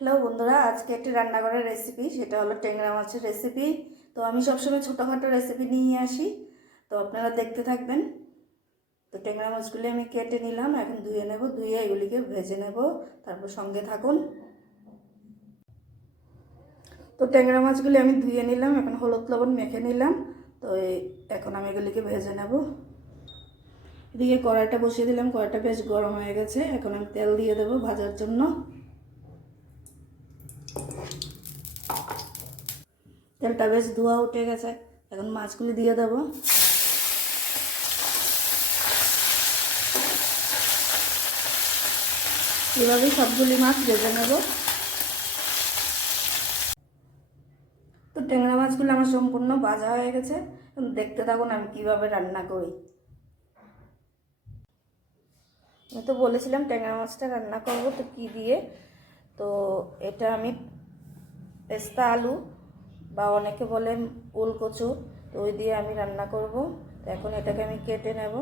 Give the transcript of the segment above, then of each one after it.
Hello বন্ধুরা, আজকে একটি রান্নাঘরের রেসিপি, সেটা হলো ট্যাংরা মাছের রেসিপি। তো আমি সবসময় ছোটোখাটো রেসিপি নিয়ে আসি, তো আপনারা দেখতে থাকবেন। তো ট্যাংরা মাছগুলি আমি কেটে নিলাম, এখন ধুয়ে নেব, ধুয়ে এগুলিকে ভেজে নেব, তারপর সঙ্গে থাকুন। তো ট্যাংরা মাছগুলি আমি ধুয়ে নিলাম, এখন হলুদ লবণ মেখে নিলাম। তো এখন আমি এগুলিকে ভেজে নেব। এদিকে কড়াইটা বসিয়ে দিলাম, কড়াইটা বেশ গরম হয়ে গেছে, এখন আমি তেল দিয়ে দেবো ভাজার জন্য। তেলটা বেশ ধোয়া উঠে গেছে, এখন মাছগুলি দিয়ে দেব। এভাবেই সবগুলি মাছ ভেজে নেব। তো ট্যাংরা মাছগুলো আমার সম্পূর্ণ ভাজা হয়ে গেছে, দেখতে থাকুন আমি কিভাবে রান্না করি। আমি তো বলেছিলাম ট্যাংরা মাছটা রান্না করব, তো কি দিয়ে, তো এটা আমি পেস্তা আলু বা অনেকে বলে ওলকচু, তো ওই দিয়ে আমি রান্না করব। তো এখন এটাকে আমি কেটে নেব।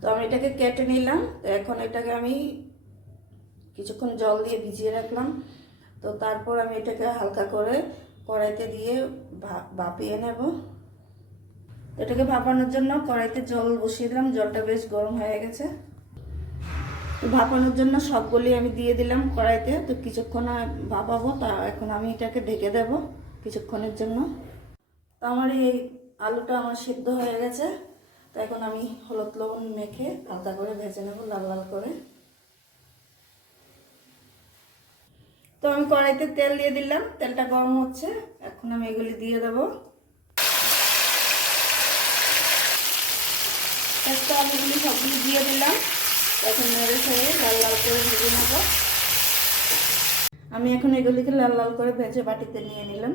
তো আমি এটাকে কেটে নিলাম, তো এখন এটাকে আমি কিছুক্ষণ জল দিয়ে ভিজিয়ে রাখলাম। তো তারপর আমি এটাকে হালকা করে কড়াইতে দিয়ে ভাপিয়ে নেব। এটাকে ভাপানোর জন্য কড়াইতে জল বসিয়ে দিলাম, জলটা বেশ গরম হয়ে গেছে। তো ভাপানোর জন্য সবগুলি আমি দিয়ে দিলাম কড়াইতে। তো কিছুক্ষণ ভাপাবো, তা এখন আমি এটাকে ঢেকে দেব কিছুক্ষণের জন্য। তো আমার এই আলুটা আমার সিদ্ধ হয়ে গেছে, তো এখন আমি হলুদ লবণ মেখে হালকা করে ভেজে নেব, লাল লাল করে। তো আমি কড়াইতে তেল দিয়ে দিলাম, তেলটা গরম হচ্ছে, এখন আমি এগুলি দিয়ে দেব। পেস্তা আলুগুলি সবগুলি দিয়ে দিলাম, এখন নেড়ে ছেড়ে লাল লাল করে ভেজে নেব। আমি এখন এগুলিকে লাল লাল করে ভেজে বাটিতে নিয়ে নিলাম।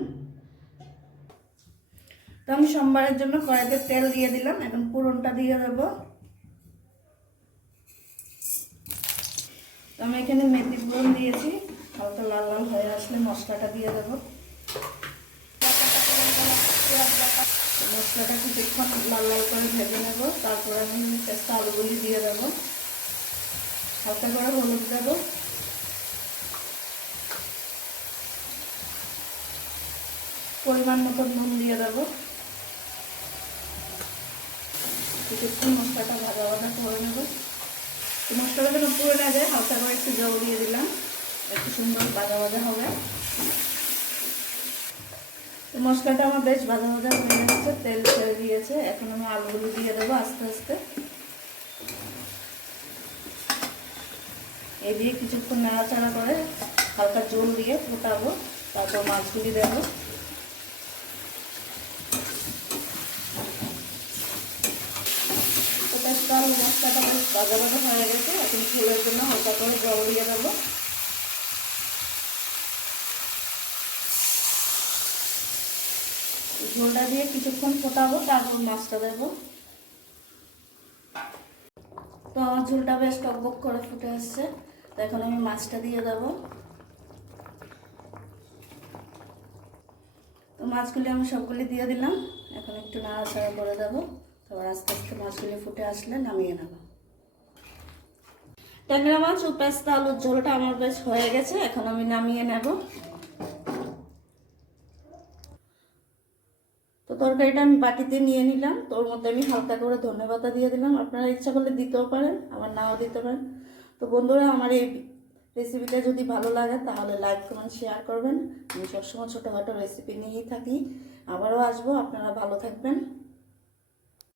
তো আমি সোমবারের জন্য কড়াইতে তেল দিয়ে দিলাম, এখন পুরনটা দিয়ে দেব। তো আমি এখানে মেথি ফোড়ন দিয়েছি, হালকা লাল লাল হয়ে আসলে মশলাটা দিয়ে দেব। মশলাটা কিছুক্ষণ লাল লাল করে ভেজে নেব, তারপরে আমি পেস্তা আলুগুলি দিয়ে দেব, হালকা করে হলুদ দেব, পরিমাণ মতো নুন দিয়ে দেব। কিছুক্ষণ মশলাটা ভাজা ভাজা করে নেব। মশলাটা যেন পুড়ে না যায়, হালকা করে একটু জল দিয়ে দিলাম, একটু সুন্দর ভাজা ভাজা হবে। তো মশলাটা আমার বেশ ভাজা ভাজা হয়ে গেছে, তেল ছেড়ে দিয়েছে, এখন আমি আলুগুলো দিয়ে দেবো আস্তে আস্তে। এই দিয়ে কিছুক্ষণ নাড়াচাড়া করে হালকা জল দিয়ে ফোটাবো, তারপর মাছগুলি দেবো। আলু মশলাটা বেশ ভাজা ভাজা হয়ে গেছে, এখন ঝোলের জন্য হালকা করে জল দিয়ে দেবো। ঝোলটা দিয়ে কিছুক্ষণ ফোটাবো, তারপর মাছটা দেবো। তো আমার ঝোলটা বেশ টকবক করে ফুটে আসছে, তো এখন আমি মাছটা দিয়ে দেবো। তো মাছগুলি আমি সবগুলি দিয়ে দিলাম, এখন একটু নাড়াচাড়া করে দেবো, তারপর আস্তে আস্তে মাছগুলি ফুটে আসলে নামিয়ে নেব। ট্যাংরা মাছ ও পেস্তা আলুর ঝোলটা আমার বেশ হয়ে গেছে, এখন আমি নামিয়ে নেব। তো তরকারিটা আমি বাটিতে নিয়ে নিলাম, তো ওর মধ্যে আমি হালকা করে ধনেপাতা দিয়ে দিলাম, আপনারা ইচ্ছা করলে দিতেও পারেন, আবার নাও দিতে পারেন। তো বন্ধুরা, আমার এই রেসিপিটা যদি ভালো লাগে তাহলে লাইক কমেন্ট শেয়ার করবেন। আমি সবসময় ছোটোখাটো রেসিপি নিয়েই থাকি, আবারও আসবো, আপনারা ভালো থাকবেন।